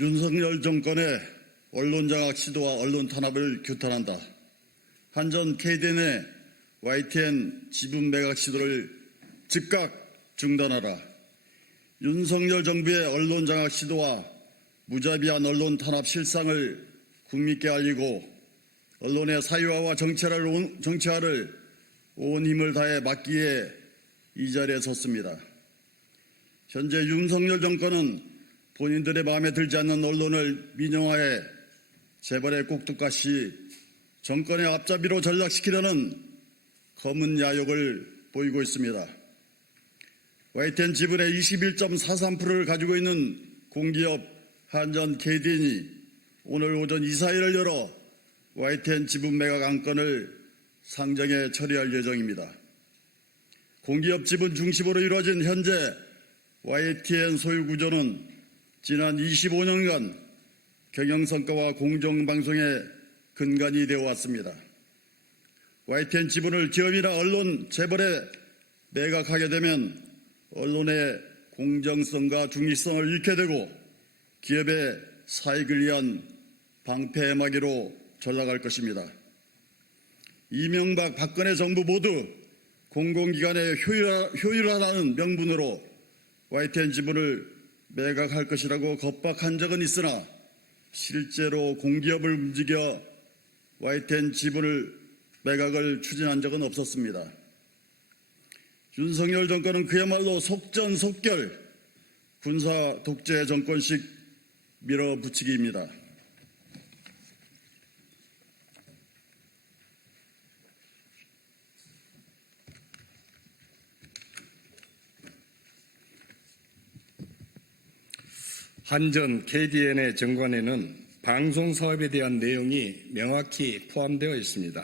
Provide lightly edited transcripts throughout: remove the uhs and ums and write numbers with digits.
윤석열 정권의 언론장악 시도와 언론 탄압을 규탄한다. 한전 KDN의 YTN 지분 매각 시도를 즉각 중단하라. 윤석열 정부의 언론장악 시도와 무자비한 언론 탄압 실상을 국민께 알리고 언론의 사유화와 정치화를 온 힘을 다해 막기 위해 이 자리에 섰습니다. 현재 윤석열 정권은 본인들의 마음에 들지 않는 언론을 민영화해 재벌의 꼭두가시 정권의 앞잡이로 전락시키려는 검은 야욕을 보이고 있습니다. YTN 지분의 21.43%를 가지고 있는 공기업 한전 KDN이 오늘 오전 이사회를 열어 YTN 지분 매각 안건을 상정해 처리할 예정입니다. 공기업 지분 중심으로 이루어진 현재 YTN 소유 구조는 지난 25년간 경영성과와 공정방송의 근간이 되어 왔습니다. YTN 지분을 기업이나 언론 재벌에 매각하게 되면 언론의 공정성과 중립성을 잃게 되고 기업의 사익을 위한 방패막이로 전락할 것입니다. 이명박, 박근혜 정부 모두 공공기관의 효율화라는 명분으로 YTN 지분을 매각할 것이라고 겁박한 적은 있으나 실제로 공기업을 움직여 YTN 지분을 매각을 추진한 적은 없었습니다. 윤석열 정권은 그야말로 속전속결 군사 독재 정권식 밀어붙이기입니다. 한전 KDN의 정관에는 방송사업에 대한 내용이 명확히 포함되어 있습니다.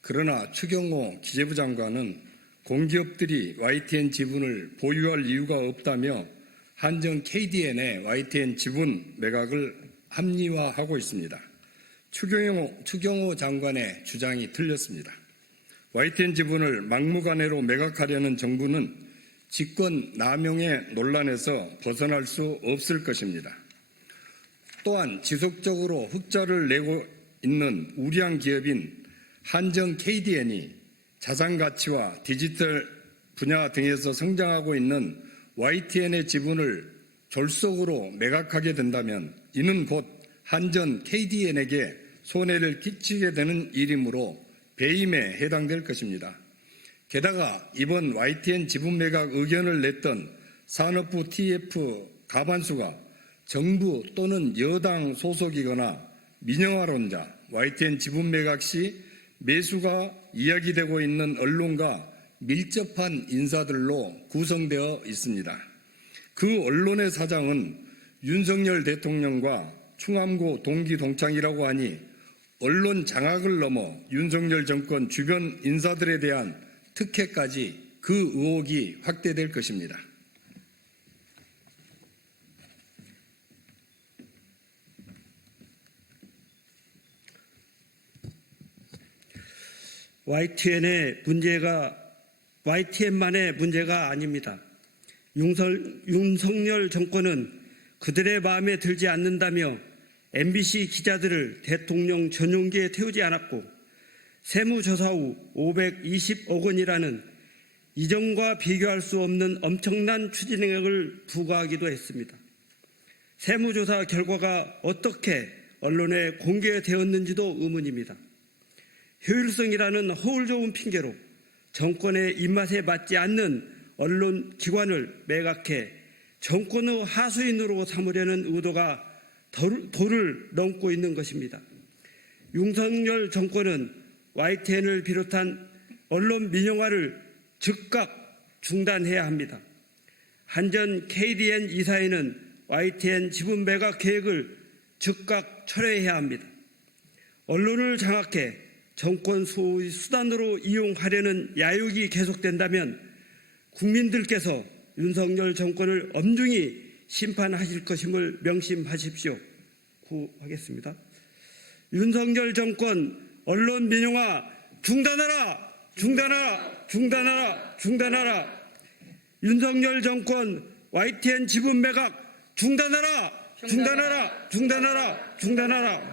그러나 추경호 기재부 장관은 공기업들이 YTN 지분을 보유할 이유가 없다며 한전 KDN의 YTN 지분 매각을 합리화하고 있습니다. 추경호 장관의 주장이 틀렸습니다. YTN 지분을 막무가내로 매각하려는 정부는 직권 남용의 논란에서 벗어날 수 없을 것입니다. 또한 지속적으로 흑자를 내고 있는 우량 기업인 한전 KDN이 자산 가치와 디지털 분야 등에서 성장하고 있는 YTN의 지분을 졸속으로 매각하게 된다면 이는 곧 한전 KDN에게 손해를 끼치게 되는 일이므로 배임에 해당될 것입니다. 게다가 이번 YTN 지분 매각 의견을 냈던 산업부 TF 가반수가 정부 또는 여당 소속이거나 민영화론자, YTN 지분 매각 시 매수가 이야기되고 있는 언론과 밀접한 인사들로 구성되어 있습니다. 그 언론의 사장은 윤석열 대통령과 충암고 동기 동창이라고 하니 언론 장악을 넘어 윤석열 정권 주변 인사들에 대한 특혜까지 그 의혹이 확대될 것입니다. YTN만의 문제가 아닙니다. 윤석열 정권은 그들의 마음에 들지 않는다며 MBC 기자들을 대통령 전용기에 태우지 않았고 세무조사 후 520억 원이라는 이전과 비교할 수 없는 엄청난 추진액을 부과하기도 했습니다. 세무조사 결과가 어떻게 언론에 공개되었는지도 의문입니다. 효율성이라는 허울 좋은 핑계로 정권의 입맛에 맞지 않는 언론 기관을 매각해 정권의 하수인으로 삼으려는 의도가 도를 넘고 있는 것입니다. 윤석열 정권은 YTN을 비롯한 언론 민영화를 즉각 중단해야 합니다. 한전 KDN 이사회는 YTN 지분 매각 계획을 즉각 철회해야 합니다. 언론을 장악해 정권 소위 수단으로 이용하려는 야욕이 계속된다면 국민들께서 윤석열 정권을 엄중히 심판하실 것임을 명심하십시오. 구하겠습니다. 윤석열 정권 언론 민영화 중단하라! 중단하라! 중단하라! 중단하라! 윤석열 정권 YTN 지분 매각 중단하라! 중단하라! 중단하라! 중단하라!